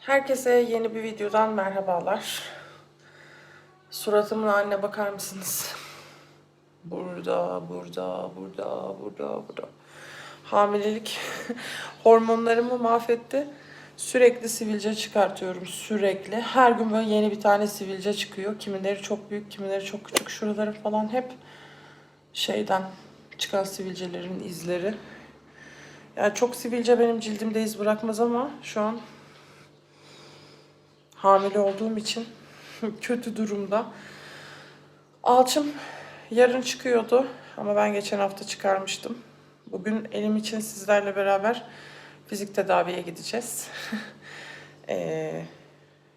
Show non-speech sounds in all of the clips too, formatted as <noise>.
Herkese yeni bir videodan merhabalar. Suratımın haline bakar mısınız? Burada, burada, burada, burada, burada. Hamilelik <laughs> hormonlarımı mahvetti. Sürekli sivilce çıkartıyorum, sürekli. Her gün böyle yeni bir tane sivilce çıkıyor. Kimileri çok büyük, kimileri çok küçük. Şuraları falan hep şeyden çıkan sivilcelerin izleri. Yani çok sivilce benim cildimde iz bırakmaz ama şu an hamile olduğum için <laughs> kötü durumda. Alçım yarın çıkıyordu ama ben geçen hafta çıkarmıştım. Bugün elim için sizlerle beraber fizik tedaviye gideceğiz. <laughs> Ee,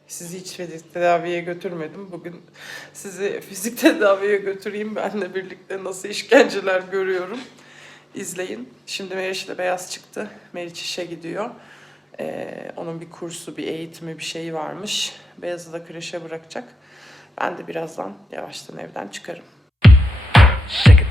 sizi hiç fizik tedaviye götürmedim. Bugün sizi <laughs> fizik tedaviye götüreyim. Benle birlikte nasıl işkenceler görüyorum. İzleyin. Şimdi Meriç ile Beyaz çıktı. Meriç işe gidiyor. Ee, onun bir kursu, bir eğitimi, bir şeyi varmış. Beyaz'ı da kreşe bırakacak. Ben de birazdan yavaştan evden çıkarım. Shake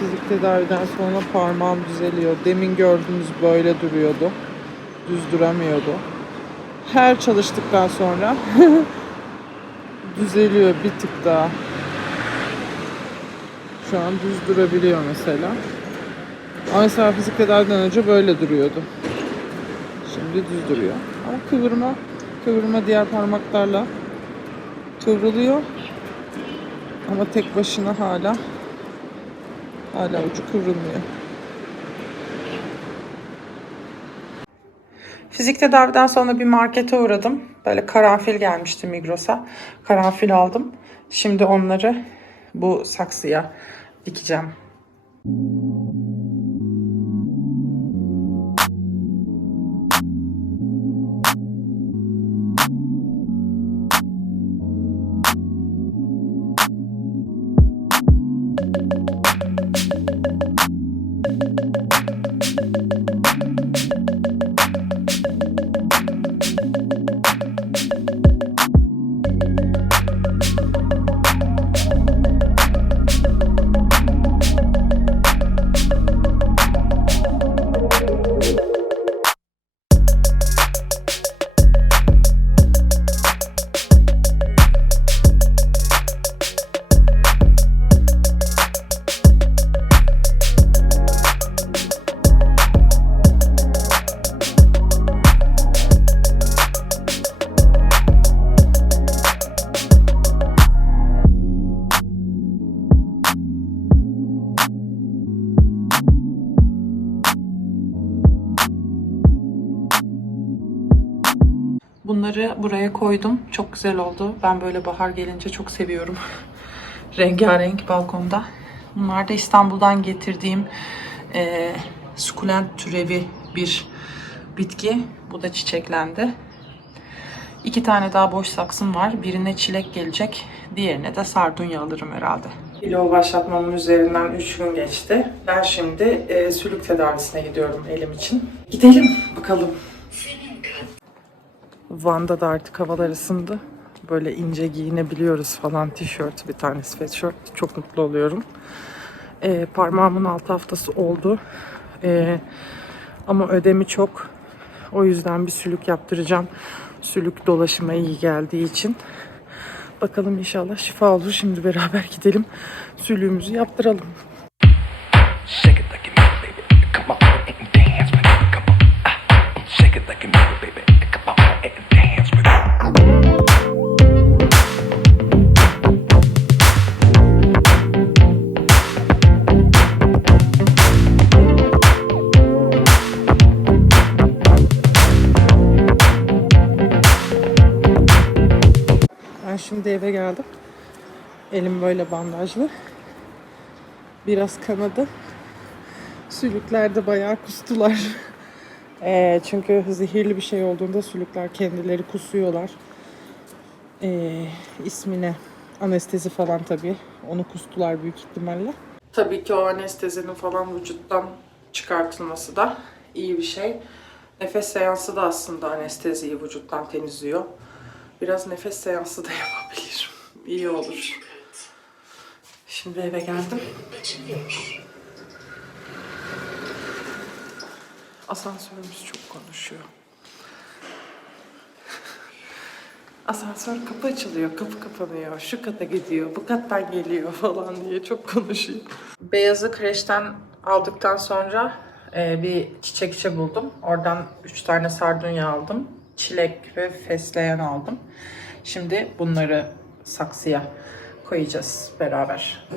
fizik tedaviden sonra parmağım düzeliyor. Demin gördüğünüz böyle duruyordu. Düz duramıyordu. Her çalıştıktan sonra <laughs> düzeliyor bir tık daha. Şu an düz durabiliyor mesela. Ama mesela fizik tedaviden önce böyle duruyordu. Şimdi düz duruyor. Ama kıvırma, kıvırma diğer parmaklarla kıvrılıyor. Ama tek başına hala hala ucu kıvrılmıyor. Fizik tedaviden sonra bir markete uğradım. Böyle karanfil gelmişti Migros'a. Karanfil aldım. Şimdi onları bu saksıya dikeceğim. Bunları buraya koydum. Çok güzel oldu. Ben böyle bahar gelince çok seviyorum. <laughs> Rengarenk balkonda. Bunlar da İstanbul'dan getirdiğim e, sukulent türevi bir bitki. Bu da çiçeklendi. İki tane daha boş saksım var. Birine çilek gelecek. Diğerine de sardunya alırım herhalde. Kilo başlatmamın üzerinden 3 gün geçti. Ben şimdi e, sülük tedavisine gidiyorum elim için. Gidelim bakalım. Van'da da artık havalar ısındı. Böyle ince giyinebiliyoruz falan tişört, bir tane sweatshirt. Çok mutlu oluyorum. E, parmağımın altı haftası oldu. E, ama ödemi çok. O yüzden bir sülük yaptıracağım. Sülük dolaşıma iyi geldiği için. Bakalım inşallah şifa olur. Şimdi beraber gidelim. Sülüğümüzü yaptıralım. Ben şimdi eve geldim. Elim böyle bandajlı. Biraz kanadı. Sülükler de bayağı kustular. <laughs> Ee, çünkü zehirli bir şey olduğunda sülükler kendileri kusuyorlar. Ee, ismine anestezi falan tabii. Onu kustular büyük ihtimalle. Tabii ki o anestezinin falan vücuttan çıkartılması da iyi bir şey. Nefes seansı da aslında anesteziyi vücuttan temizliyor. Biraz nefes seansı da <laughs> yapabilirim. İyi olur. Şimdi eve geldim. Asansörümüz çok konuşuyor. Asansör kapı açılıyor, kapı kapanıyor, şu kata gidiyor, bu kattan geliyor falan diye çok konuşuyor. Beyazı kreşten aldıktan sonra e, bir çiçekçi buldum. Oradan 3 tane sardunya aldım. Çilek ve fesleğen aldım. Şimdi bunları saksıya koyacağız beraber.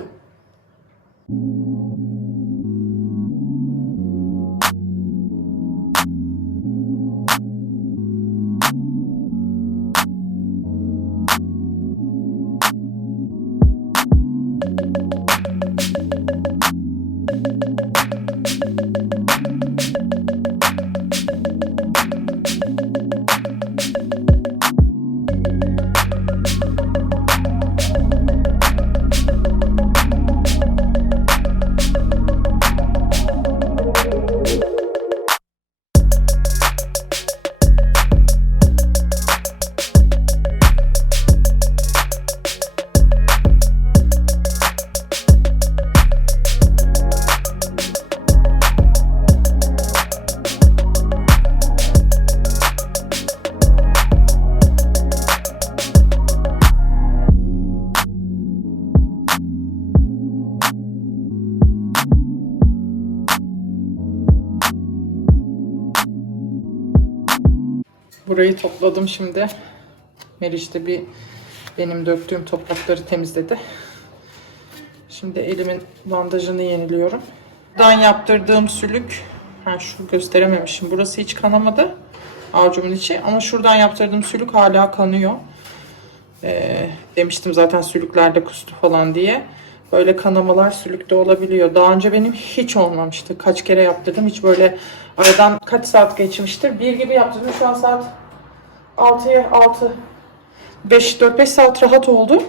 Burayı topladım şimdi. Meriç de bir benim döktüğüm toprakları temizledi. Şimdi elimin bandajını yeniliyorum. Dan yaptırdığım sülük. Ha şu gösterememişim. Burası hiç kanamadı. Avucumun içi. Ama şuradan yaptırdığım sülük hala kanıyor. Ee, demiştim zaten sülüklerde kustu falan diye. Böyle kanamalar sülükte olabiliyor. Daha önce benim hiç olmamıştı. Kaç kere yaptırdım. Hiç böyle aradan kaç saat geçmiştir. Bir gibi yaptırdım. Şu an saat 6'ya 6. 5 4-5 saat rahat oldu.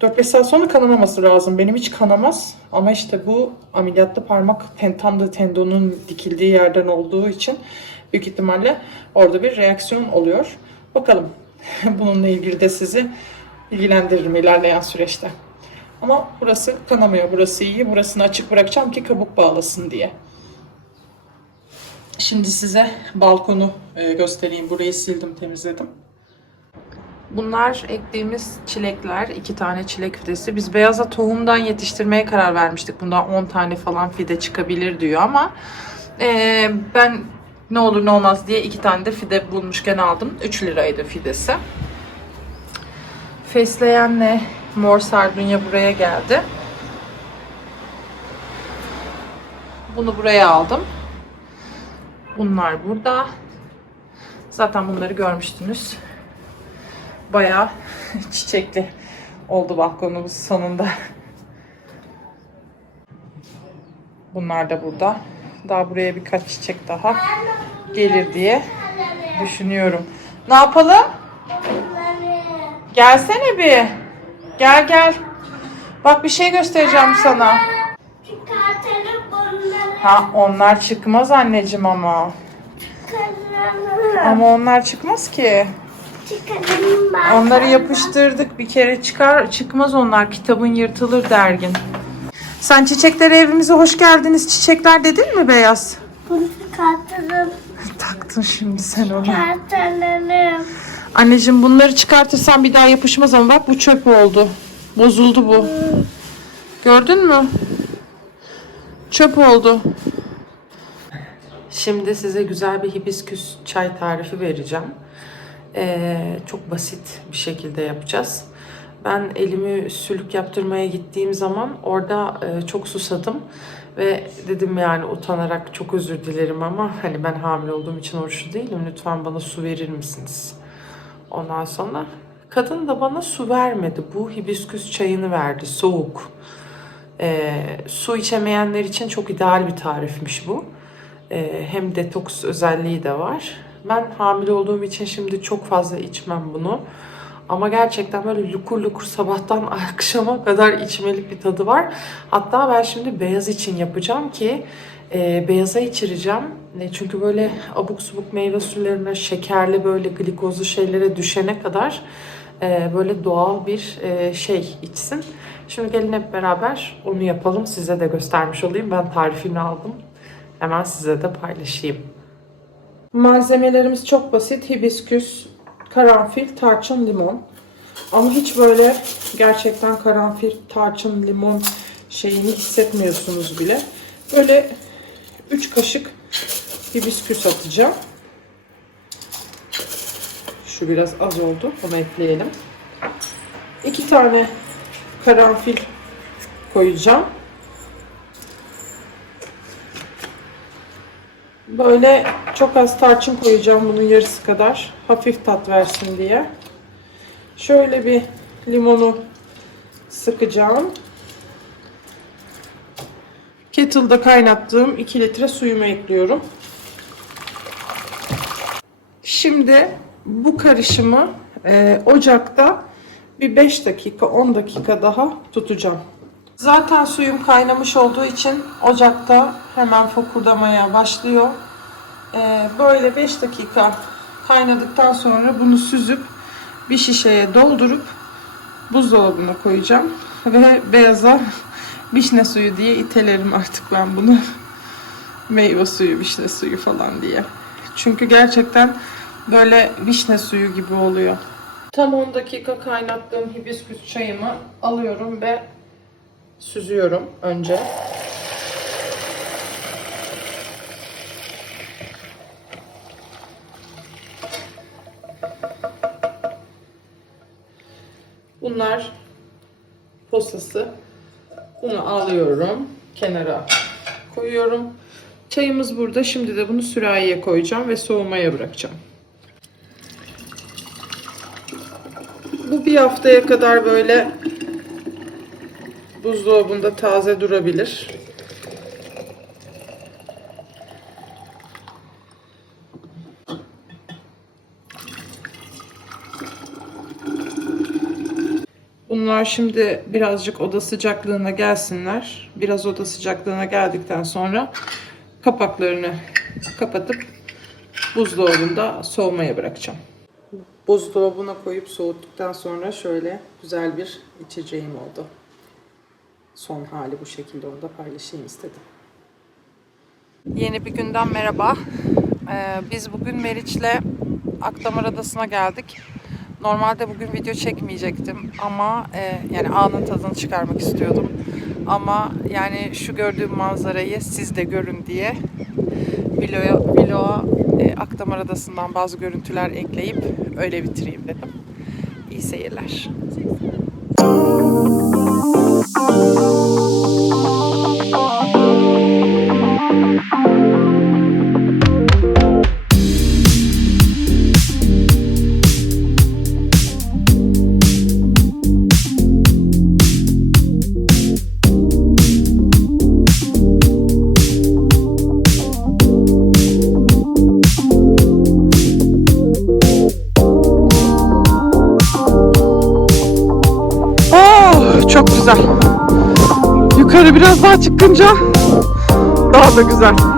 4-5 saat sonra kanamaması lazım. Benim hiç kanamaz. Ama işte bu ameliyatlı parmak ten, tam da tendonun dikildiği yerden olduğu için büyük ihtimalle orada bir reaksiyon oluyor. Bakalım. <laughs> Bununla ilgili de sizi bilgilendiririm ilerleyen süreçte. Ama burası kanamıyor. Burası iyi. Burasını açık bırakacağım ki kabuk bağlasın diye. Şimdi size balkonu e, göstereyim. Burayı sildim, temizledim. Bunlar ektiğimiz çilekler. iki tane çilek fidesi. Biz beyaza tohumdan yetiştirmeye karar vermiştik. Bundan 10 tane falan fide çıkabilir diyor ama e, ben ne olur ne olmaz diye iki tane de fide bulmuşken aldım. 3 liraydı fidesi. Fesleğenle mor sardunya buraya geldi. Bunu buraya aldım. Bunlar burada. Zaten bunları görmüştünüz. bayağı <laughs> çiçekli oldu balkonumuz sonunda. Bunlar da burada. Daha buraya birkaç çiçek daha gelir diye düşünüyorum. Ne yapalım? Gelsene bir. Gel gel. Bak bir şey göstereceğim sana. Ha onlar çıkmaz anneciğim ama. Ama onlar çıkmaz ki. Onları yapıştırdık. Bir kere çıkar çıkmaz onlar. Kitabın yırtılır dergin. Sen çiçeklere evimize hoş geldiniz çiçekler dedin mi Beyaz? Bunu çıkartalım. Taktın şimdi sen onu. Çıkartalım. Anneciğim bunları çıkartırsan bir daha yapışmaz ama bak bu çöp oldu. Bozuldu bu. Gördün mü? Çöp oldu. Şimdi size güzel bir hibisküs çay tarifi vereceğim. Ee, çok basit bir şekilde yapacağız. Ben elimi sülük yaptırmaya gittiğim zaman orada e, çok susadım ve dedim yani utanarak çok özür dilerim ama hani ben hamile olduğum için oruçlu değilim. Lütfen bana su verir misiniz? Ondan sonra kadın da bana su vermedi. Bu hibisküs çayını verdi soğuk. Ee, su içemeyenler için çok ideal bir tarifmiş bu. Ee, hem detoks özelliği de var. Ben hamile olduğum için şimdi çok fazla içmem bunu. Ama gerçekten böyle lukur lukur sabahtan <laughs> akşama kadar içmelik bir tadı var. Hatta ben şimdi beyaz için yapacağım ki e, beyaza içireceğim. E, çünkü böyle abuk subuk meyve sularına, şekerli böyle glikozlu şeylere düşene kadar e, böyle doğal bir e, şey içsin. Şimdi gelin hep beraber onu yapalım. Size de göstermiş olayım. Ben tarifini aldım. Hemen size de paylaşayım. Malzemelerimiz çok basit. Hibisküs, karanfil, tarçın, limon. Ama hiç böyle gerçekten karanfil, tarçın, limon şeyini hissetmiyorsunuz bile. Böyle 3 kaşık hibisküs atacağım. Şu biraz az oldu. Onu ekleyelim. 2 tane karanfil koyacağım. Böyle çok az tarçın koyacağım bunun yarısı kadar. Hafif tat versin diye. Şöyle bir limonu sıkacağım. Kettle'da kaynattığım 2 litre suyumu ekliyorum. Şimdi bu karışımı e, ocakta bir 5 dakika 10 dakika daha tutacağım. Zaten suyum kaynamış olduğu için ocakta hemen fokurdamaya başlıyor. Ee, böyle 5 dakika kaynadıktan sonra bunu süzüp bir şişeye doldurup buzdolabına koyacağım. Ve beyaza vişne suyu diye itelerim artık ben bunu. <laughs> Meyve suyu, vişne suyu falan diye. Çünkü gerçekten böyle vişne suyu gibi oluyor. Tam 10 dakika kaynattığım hibisküs çayımı alıyorum ve süzüyorum önce. Bunlar posası. Bunu alıyorum. Kenara koyuyorum. Çayımız burada. Şimdi de bunu sürahiye koyacağım ve soğumaya bırakacağım. Bu bir haftaya kadar böyle buzdolabında taze durabilir. Bunlar şimdi birazcık oda sıcaklığına gelsinler. Biraz oda sıcaklığına geldikten sonra kapaklarını kapatıp buzdolabında soğumaya bırakacağım. Buzdolabına koyup soğuttuktan sonra şöyle güzel bir içeceğim oldu. Son hali bu şekilde onu da paylaşayım istedim. Yeni bir günden merhaba. Ee, biz bugün Meriç'le Akdamar Adası'na geldik. Normalde bugün video çekmeyecektim ama e, yani anın tadını çıkarmak istiyordum. Ama yani şu gördüğüm manzarayı siz de görün diye vloga, vloga e, Akdamar Adası'ndan bazı görüntüler ekleyip öyle bitireyim dedim. İyi seyirler. Daha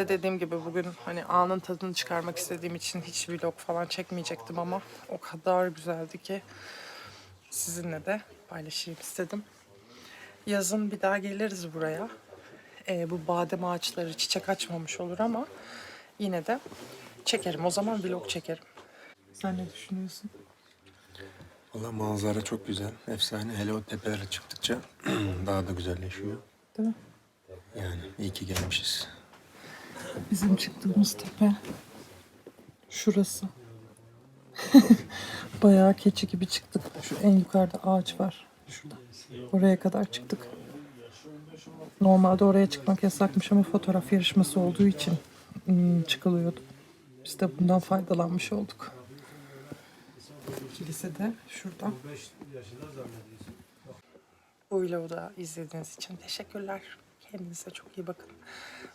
Normalde dediğim gibi bugün hani anın tadını çıkarmak istediğim için hiç vlog falan çekmeyecektim ama o kadar güzeldi ki sizinle de paylaşayım istedim. Yazın bir daha geliriz buraya. Ee, bu badem ağaçları çiçek açmamış olur ama yine de çekerim. O zaman vlog çekerim. Sen ne düşünüyorsun? Valla manzara çok güzel. Efsane. Hele o tepelere çıktıkça <clears throat> daha da güzelleşiyor. Değil mi? Yani iyi ki gelmişiz. Bizim çıktığımız tepe şurası. <laughs> Bayağı keçi gibi çıktık. Şu en yukarıda ağaç var. Şurada. Oraya kadar çıktık. Normalde oraya çıkmak yasakmış ama fotoğraf yarışması olduğu için hmm, çıkılıyordu. Biz de bundan faydalanmış olduk. Kilise de şurada. Bu vlogu da izlediğiniz için teşekkürler. Kendinize çok iyi bakın.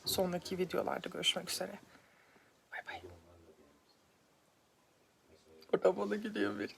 Sonraki videolarda görüşmek üzere. Bay bay. Oradan bana gidiyor bir